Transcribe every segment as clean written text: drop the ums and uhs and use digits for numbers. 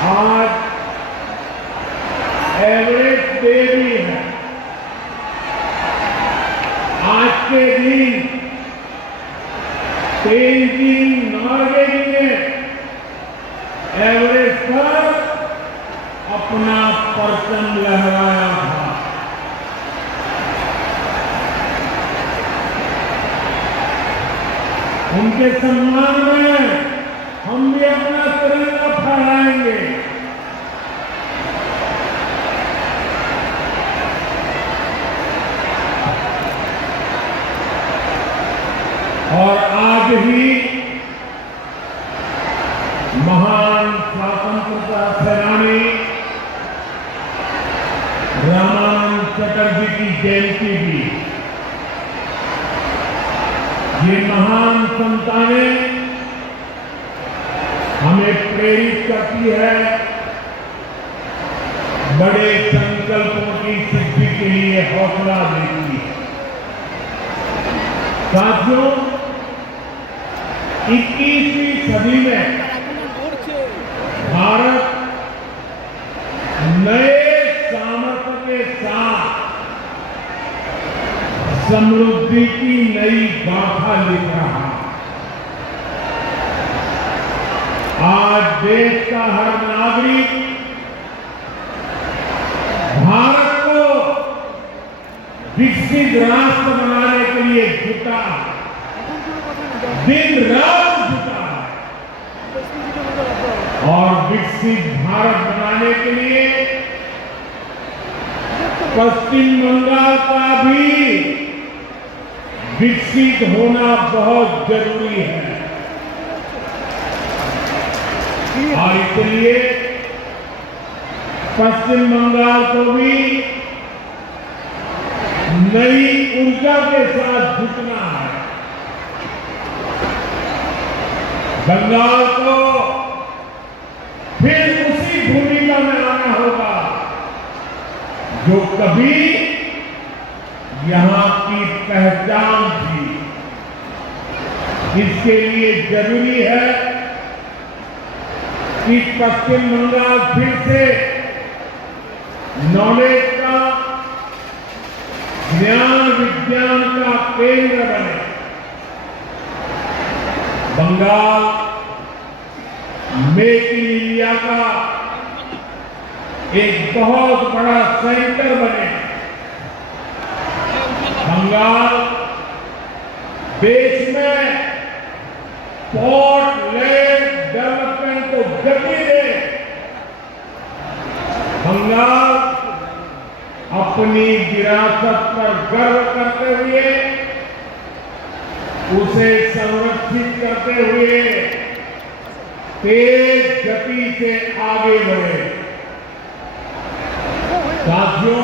आज Everest day भी है। आज के दिन तेंजिंग नॉर्गे ने एवरेस्ट पर अपना परचम लहराया था। उनके सम्मान में हम भी अपना तिरंगा फहराएंगे। और आज ही महान स्वतंत्रता सेनानी रामानंद चटर्जी की जयंती भी। ये महान संतानें हमें प्रेरित करती है बड़े संकल्पों की सिद्धि के लिए हौसला देती है। साथियों, 21वीं सदी में भारत नए सामर्थ्य के साथ समृद्धि की नई गाथा लिख रहा है। आज देश का हर नागरिक भारत को विकसित राष्ट्र बनाने के लिए जुटा है, दिन रात जुटा है। और विकसित भारत बनाने के लिए पश्चिम बंगाल का भी विकसित होना बहुत जरूरी है। और इसलिए पश्चिम बंगाल को भी नई ऊर्जा के साथ जुटना है। बंगाल को फिर उसी भूमिका में आना होगा जो कभी यहां की पहचान थी। इसके लिए जरूरी है कि पश्चिम बंगाल फिर से नॉलेज का, ज्ञान विज्ञान का केंद्र बने। बंगाल मेक इन इंडिया का एक बहुत बड़ा सेंटर बने। बंगाल देश में पोर्ट लेड डेवलपमेंट को गति दे। बंगाल अपनी विरासत पर गर्व करते हुए, उसे संरक्षित करते हुए तेज गति से आगे बढ़े। साथियों,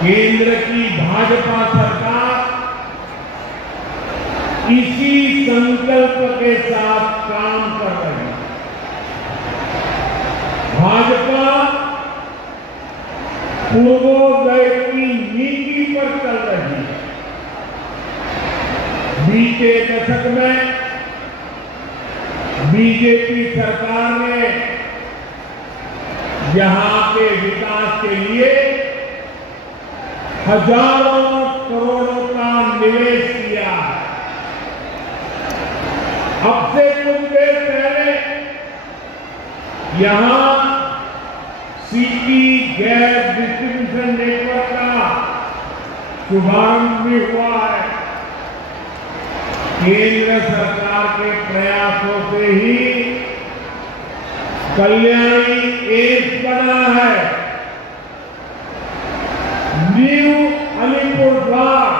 केंद्र की भाजपा सरकार इसी संकल्प के साथ काम कर रही है। भाजपा पूर्वोदय की नीति पर चल रही है। बीते दशक में बीजेपी सरकार ने यहां के विकास के लिए हजारों करोड़ों का निवेश किया है। अब से कुछ देर पहले यहां सिटी गैस डिस्ट्रीब्यूशन नेटवर्क का शुभारंभ भी हुआ है। केंद्र सरकार के प्रयासों से ही कल्याणी एम्स बना है। न्यू अलीपुरद्वार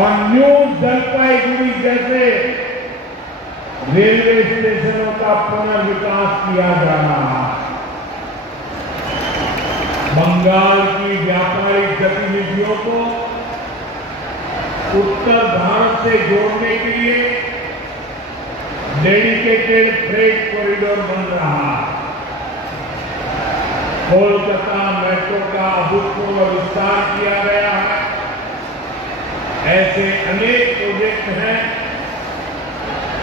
और न्यू जलपाईगुड़ी जैसे रेलवे स्टेशनों का पुनर्विकास किया जा रहा है। बंगाल की व्यापारिक गतिविधियों को उत्तर भारत से जोड़ने के लिए डेडिकेटेड फ्रेट कॉरिडोर बन रहा है। कोलकाता मेट्रो का अभूतपूर्व विस्तार किया गया है। ऐसे अनेक प्रोजेक्ट हैं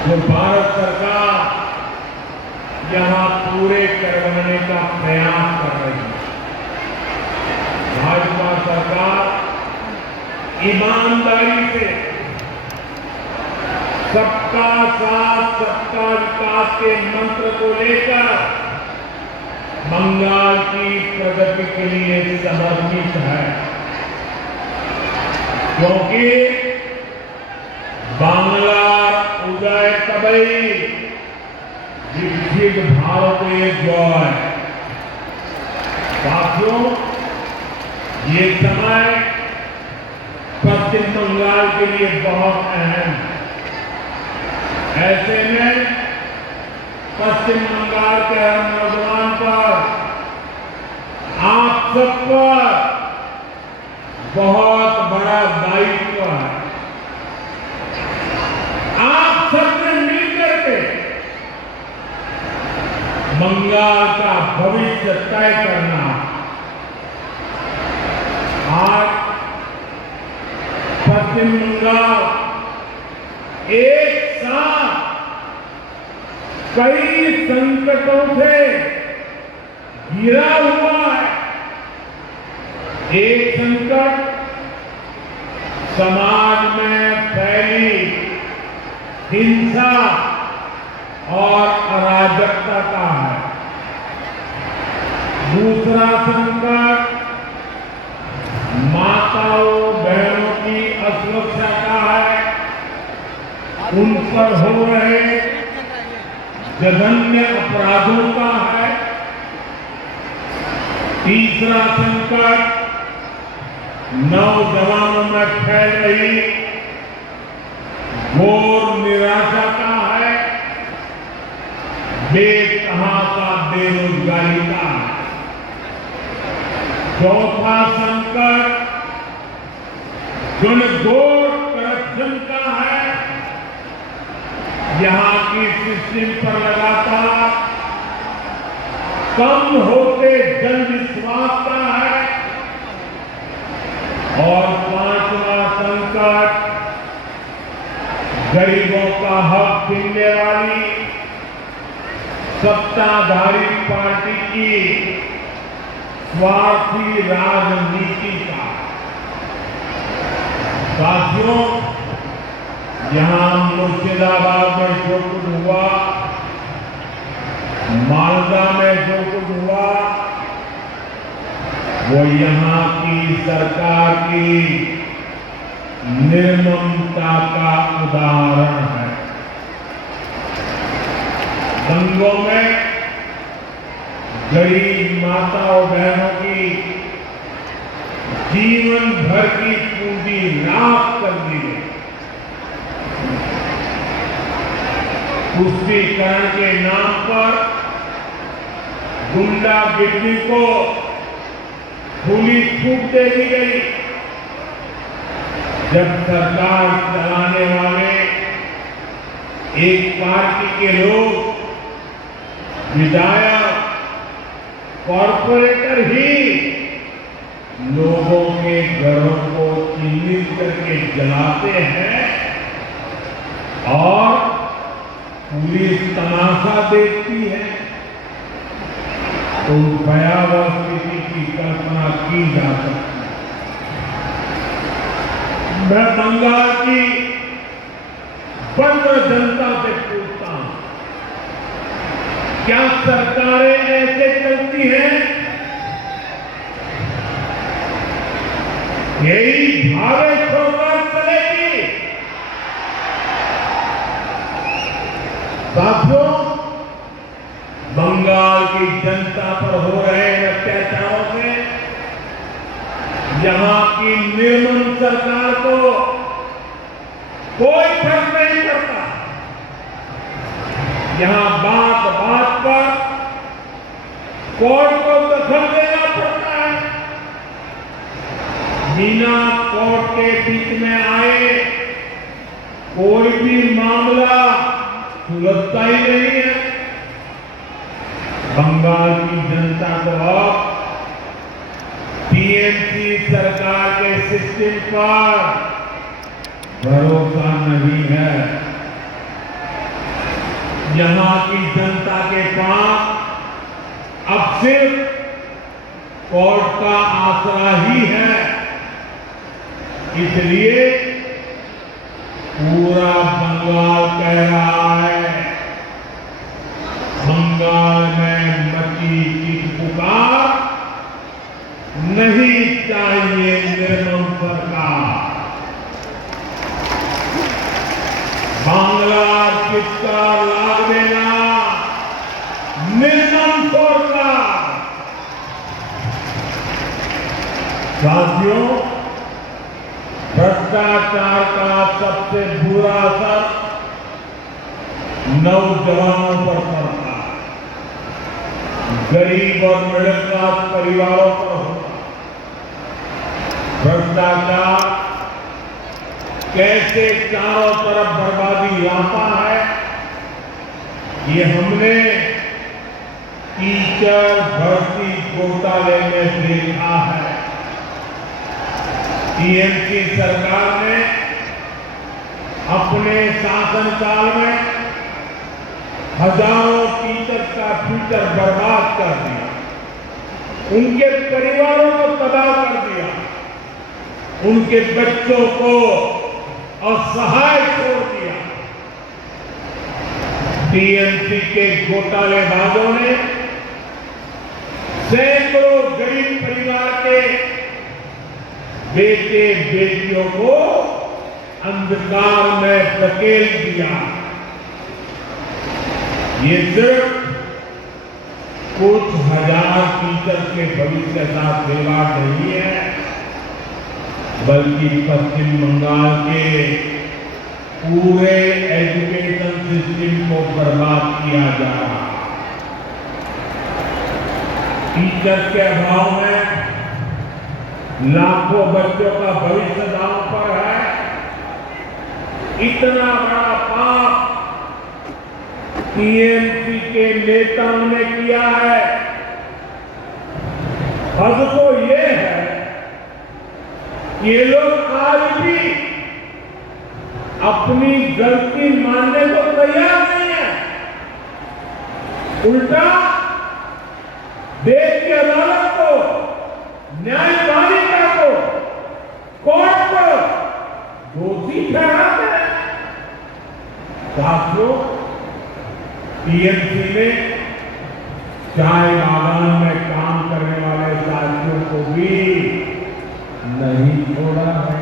जो भारत सरकार यहां पूरे करवाने का प्रयास कर रही है। भाजपा सरकार ईमानदारी से सबका साथ सबका विकास के मंत्र को लेकर बंगाल की प्रगति के लिए समर्पित है, क्योंकि बांग्ला उदय तबई विकसित भारत जय। साथियों, ये समय पश्चिम बंगाल के लिए बहुत अहम है। ऐसे में पश्चिम बंगाल के हर नौजवान पर, आप सब पर बहुत बड़ा दायित्व है। आप सबने मिलकर के बंगाल का भविष्य तय करना। आज पश्चिम बंगाल एक साथ कई संकटों से घिरा हुआ है। एक संकट समाज में फैली हिंसा और अराजकता का है। दूसरा संकट माताओं बहनों की असुरक्षा का है, उन पर हो रहे जघन्य अपराधों का है। तीसरा संकट नौजवानों में फैल रही घोर निराशा का है, बेतहासा बेरोजगारी का है। चौथा संकट घनघोर करप्शन का है। यहां की सिस्टम पर लगातार कम होते जन विश्वास का है। और पांचवा संकट गरीबों का हक छीनने वाली सत्ताधारी पार्टी की स्वार्थी राजनीति का। साथियों, यहां मुर्शिदाबाद में जो कुछ हुआ, मालदा में जो कुछ हुआ, वो यहां की सरकार की निर्ममता का उदाहरण है। दंगों में गरीब माताओं बहनों की जीवन भर की पूंजी राख कर दी गई। पुष्टिकरण के नाम पर गुंडागिर्दी को खुली छूट दे दी गई। जब सरकार चलाने वाले एक पार्टी के लोग, विधायक, कॉर्पोरेटर ही लोगों के घरों को चिन्हित करके जलाते हैं और पुलिस तमाशा देखती है, तो भयावह स्थिति की कल्पना की जा सकती है। मैं बंगाल की बंद जनता से पूछता हूं, क्या सरकारें ऐसे चलती हैं? यही भावे सरकार चलेगी? साथियों, बंगाल की जनता पर हो रहे अत्याचारों से यहां की निर्मम सरकार को कोई फर्क नहीं पड़ता। यहां बात बात पर कोर्ट को दखल देना पड़ता है। बिना कोर्ट के बीच में आए कोई भी मामला सुलझता ही नहीं है। बंगाल की जनता को अब टीएमसी सरकार के सिस्टम पर भरोसा नहीं है। यहां की जनता के पास अब सिर्फ कोर्ट का आसरा ही है। इसलिए पूरा बंगाल कह रहा है, बंगाल में मची की पुकार, नहीं चाहिए निर्मम सरकार। बांग्ला चित्कार लाग देना, निर्मम सरकार। साथियों, भ्रष्टाचार का सबसे बुरा असर नौजवानों पर पड़ता है, गरीब और मिडिल क्लास परिवारों पर होता है। भ्रष्टाचार कैसे चारों तरफ बर्बादी लाता है, ये हमने टीचर भर्ती घोटाले में देखा है। टीएमसी सरकार ने अपने शासनकाल में हजारों टीचर्स का फ्यूचर बर्बाद कर दिया, उनके परिवारों को तबाह कर दिया, उनके बच्चों को असहाय छोड़ दिया। टीएमसी के घोटालेबाजों ने सैकड़ों गरीब परिवार के बेटे बेटियों को अंधकार में धकेल दिया। ये सिर्फ कुछ हजार टीचर के भविष्य का खिलवाड़ नहीं है, बल्कि पश्चिम बंगाल के पूरे एजुकेशन सिस्टम को बर्बाद किया जा रहा है। टीचर के अभाव में लाखों बच्चों का भविष्य दांव पर है। इतना बड़ा पाप टीएमसी के नेताओं ने किया है। हद तो ये है कि ये लोग आज भी अपनी गलती मानने को तैयार नहीं है। उल्टा देश की अदालत को, न्यायपालिका को, कोर्ट को दोषी ठहराते हैं। साथियों, टीएमसी ने चाय बागान में काम करने वाले साथियों को भी नहीं छोड़ा है।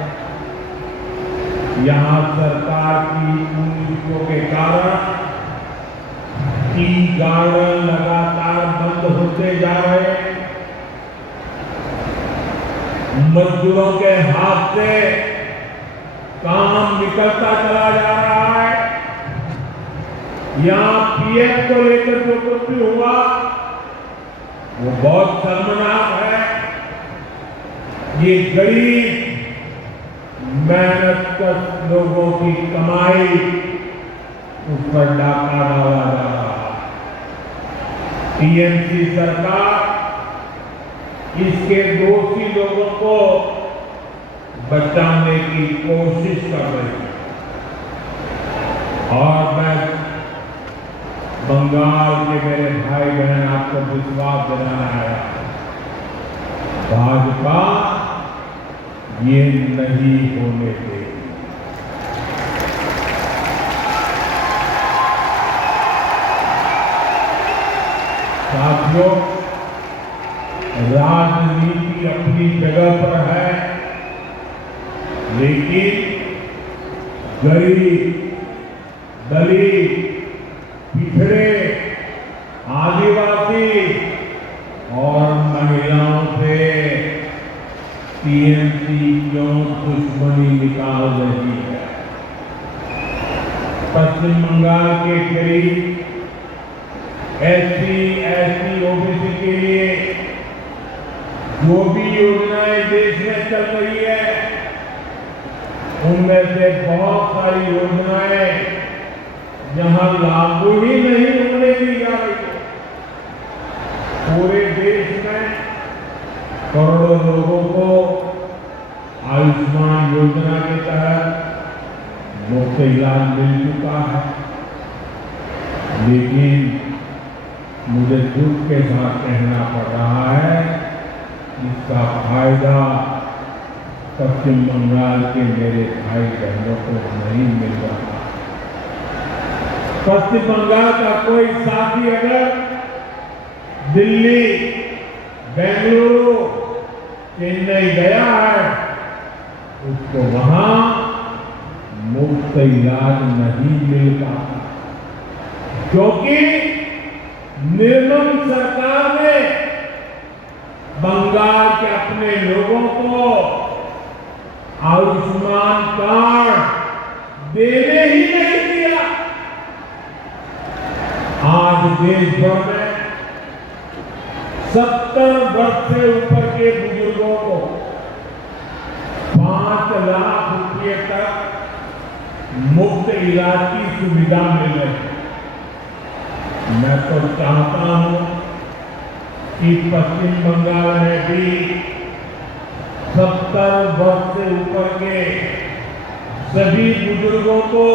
यहां सरकार की नीतियों के कारण टी गार्डन लगातार बंद होते जा रहे हैं। मजदूरों के हाथ से काम निकलता चला जा रहा है। यहां पीएफ को लेकर जो कुछ भी हुआ वो बहुत शर्मनाक है। ये गरीब मेहनतकश लोगों की कमाई उस पर डाका डाला जा रहा है। टीएमसी सरकार इसके दोषी लोगों को बचाने की कोशिश कर रही है। और मैं बंगाल के मेरे भाई बहन आपको विश्वास दिलाना है, भाजपा ये नहीं होने देगी। साथियों, राजनीति अपनी जगह पर है, लेकिन गरीब, दलित, पिछड़े, आदिवासी और महिलाओं से टीएमसी क्यों दुश्मनी निकाल रही है। पश्चिम बंगाल के करीब एससी, एसटी, ओबीसी के लिए जो भी योजनाएं देश में चल रही है, उनमें से बहुत सारी योजनाएं जहां लागू ही नहीं होने दी जा रही है। पूरे देश में करोड़ों लोगों को आयुष्मान योजना के तहत मुफ्त इलाज मिल चुका है, लेकिन मुझे दुख के साथ कहना पड़ रहा है, इसका फायदा पश्चिम बंगाल के मेरे भाई बहनों को नहीं मिल रहा। पश्चिम बंगाल का कोई साथी अगर दिल्ली, बेंगलुरु, चेन्नई गया है, उसको वहां मुफ्त इलाज नहीं मिल पाता, क्योंकि निर्मम सरकार ने बंगाल के अपने लोगों को आयुष्मान कार्ड देने ही नहीं दिया। आज देश भर में 70 वर्ष से ऊपर के बुजुर्गों को 5 लाख रुपए तक मुफ्त इलाज की सुविधा मिल रही है। मैं तो चाहता हूं कि पश्चिम बंगाल में भी 70 वर्ष से ऊपर के सभी बुजुर्गों को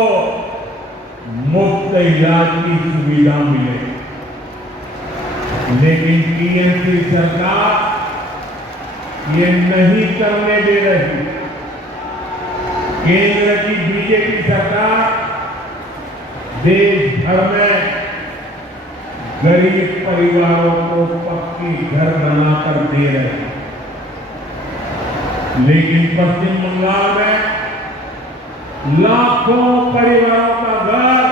मुफ्त इलाज की सुविधा मिले, लेकिन टीएमसी सरकार ये नहीं करने दे रही। केंद्र की बीजेपी सरकार देश भर में गरीब परिवारों को पक्की घर बनाकर दे रहे हैं, लेकिन पश्चिम बंगाल में लाखों परिवारों का घर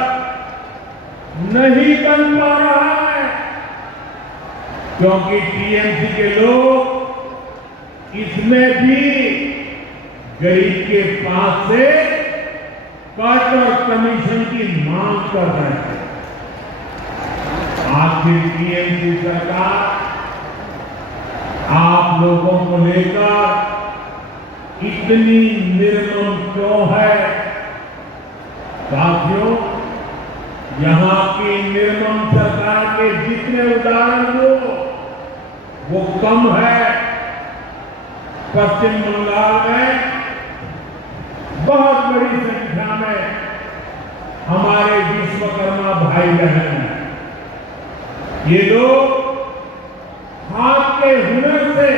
नहीं बन पा रहा है, क्योंकि टीएमसी के लोग इसमें भी गरीब के पास से कट और कमीशन की मांग कर रहे हैं। आखिर टीएमसी सरकार आप लोगों को लेकर इतनी निर्मम क्यों है? साथियों, यहां की निर्मम सरकार के जितने उदाहरण हो वो कम है। पश्चिम बंगाल में बहुत बड़ी संख्या में हमारे विश्वकर्मा भाई बहन हैं। ये लोग हाथ के हुनर से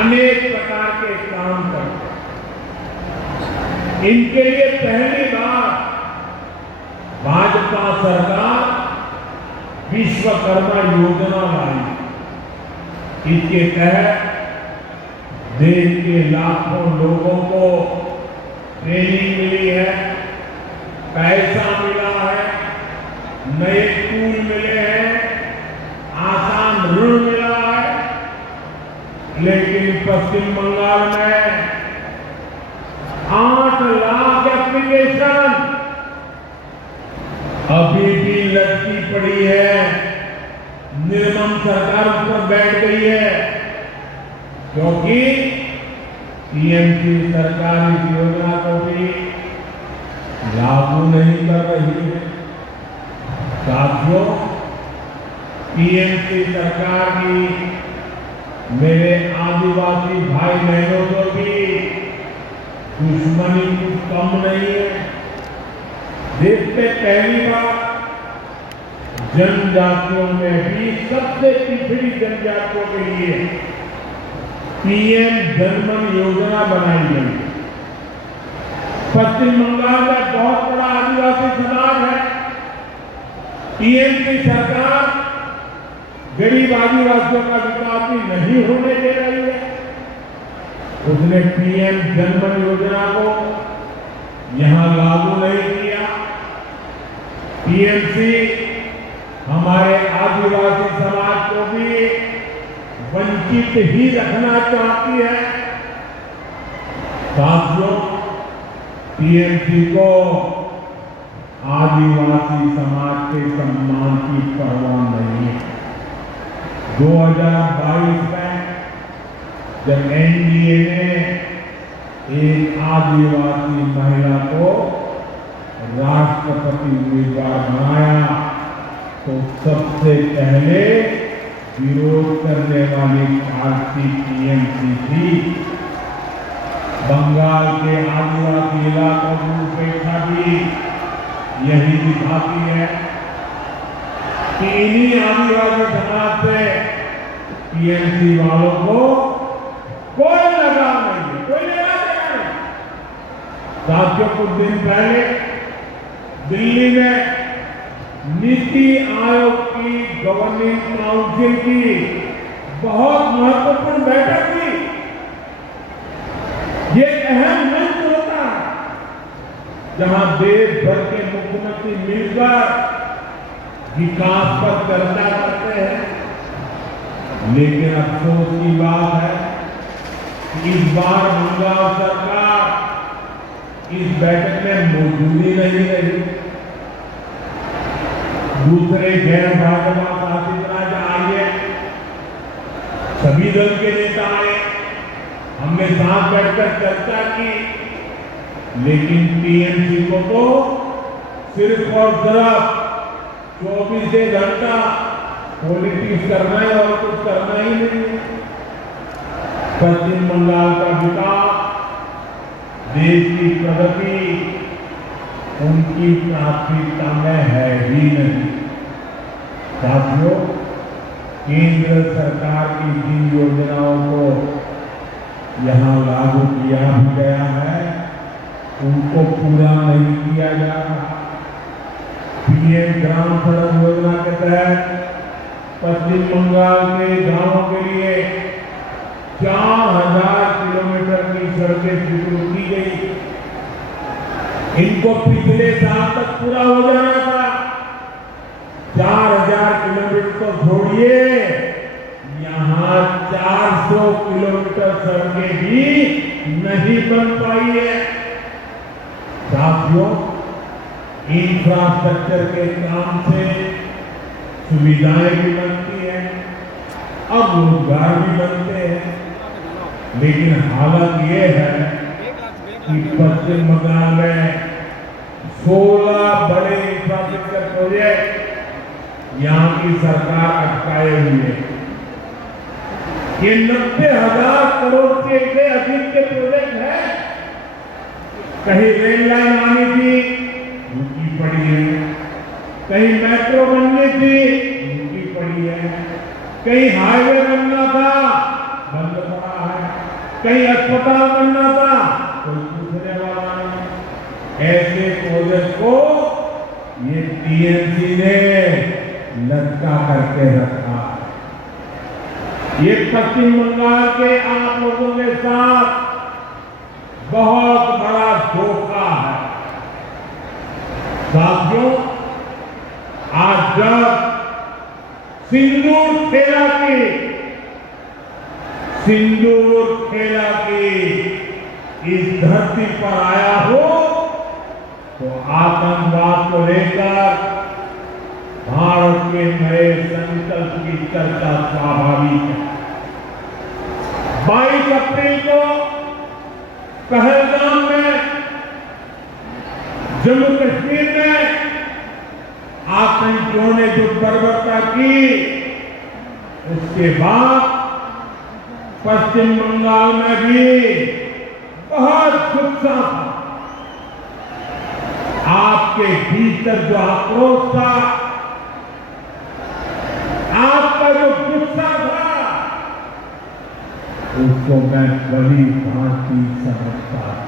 अनेक प्रकार के काम करते हैं। इनके लिए पहली बार भाजपा सरकार विश्वकर्मा योजना लाई। इसके तहत देश के लाखों लोगों को ट्रेनिंग मिली है, पैसा मिला है, नए टूल मिले हैं, आसान ऋण मिला है, लेकिन पश्चिम बंगाल में 8 लाख एप्लीकेशन अभी भी लटकी पड़ी है। निर्मम सरकार उस पर बैठ गई है, क्योंकि टीएमसी सरकार इस योजना को भी लागू नहीं कर रही है। साथियों, टीएमसी सरकार की मेरे आदिवासी भाई बहनों को भी दुश्मनी कुछ कम नहीं है। देश में पहली बार जनजातियों में भी सबसे पिछड़ी जनजातियों के लिए पीएम जनमन योजना बनाई गई। पश्चिम बंगाल में बहुत बड़ा आदिवासी समाज है। टीएमसी सरकार गरीब आदिवासियों का विकास भी नहीं होने दे रही है। उसने पीएम जनमन योजना को यहां लागू नहीं किया। टीएमसी हमारे आदिवासी समाज को भी वंचित ही रखना चाहती है। साथियों, टीएमसी को आदिवासी समाज के सम्मान की परवाह नहीं है। 2022 में जब एनडीए ने एक आदिवासी महिला को राष्ट्रपति उम्मीदवार बनाया, तो सबसे पहले विरोध करने वाली पार्टी टीएमसी थी। बंगाल के आदिवासी इलाकों की उपेक्षा भी यही दिखाती है कि इन्हीं आदिवासी समाज से टीएमसी वालों को कोई लगाव नहीं है, कोई लेना देना नहीं। साथियों, कुछ दिन पहले दिल्ली में नीति आयोग की गवर्निंग काउंसिल की बहुत महत्वपूर्ण बैठक हुई। ये अहम मंच होता है जहां देश भर के मुख्यमंत्री मिलकर विकास पर चर्चा करते हैं। लेकिन अफसोस की बात है कि इस बार बंगाल सरकार इस बैठक में मौजूद नहीं रही। दूसरे गैर भाजपा शासित राज्य आए, सभी दल के नेता आए, हमने साथ बैठकर चर्चा की, लेकिन टीएमसी को तो सिर्फ और सिर्फ 24 घंटा पॉलिटिक्स करना है और कुछ करना ही नहीं है। पश्चिम बंगाल का विकास, देश की प्रगति उनकी प्राथमिकता में है ही नहीं। साथियों, केंद्र सरकार की जिन योजनाओं को यहां लागू किया भी गया है, उनको पूरा नहीं किया जा रहा। पीएम ग्राम सड़क योजना के तहत पश्चिम बंगाल के गांवों के लिए 4000 किलोमीटर की सड़कें स्वीकृत की गई। इनको पिछले साल तक पूरा हो जाना था। 4000 किलोमीटर तो छोड़िए, यहां 400 किलोमीटर सड़कें भी नहीं बन पाई है। साथियों, इंफ्रास्ट्रक्चर के काम से सुविधाएं भी बनती हैं, अब रोजगार भी बनते हैं। लेकिन हालत ये है कि पश्चिम बंगाल में 16 बड़े इंफ्रास्ट्रक्चर प्रोजेक्ट यहां की सरकार अटकाए हुए। ये 90,000 करोड़ से अधिक के प्रोजेक्ट है। कहीं रेल लाइन आनी थी, रुकी पड़ी है। कहीं मेट्रो बननी थी, रुकी पड़ी है। कहीं हाईवे बनना था, बंद पड़ा है। कहीं अस्पताल बनना था, कोई पूछने वाला नहीं। ऐसे प्रोजेक्ट को ये टीएमसी ने लटका करके रखा। ये पश्चिम बंगाल के आप लोगों के साथ बहुत बड़ा धोखा है। साथियों, आज जब सिंदूर खेला की इस धरती पर आया हो, तो आतंकवाद को लेकर भारत के नए संकल्प की चर्चा स्वाभाविक है। 22 अप्रैल को पहलगाम में, जम्मू कश्मीर में आतंकियों ने जो बर्बरता की, उसके बाद पश्चिम बंगाल में भी बहुत गुस्सा था। आपके भीतर जो आक्रोश था, आपका जो गुस्सा था, उसको मैं बड़ी भांति समझता हूं।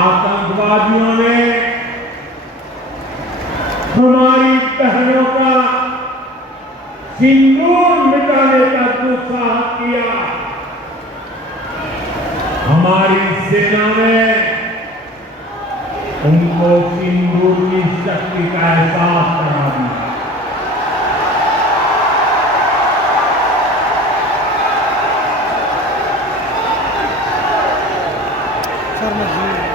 आतंकवादियों ने हमारी बहनों का सिंदूर मिटाने का दुस्साहस किया। हमारी सेना ने उनको सिंदूर की शक्ति का एहसास करा दिया। शर्मा जी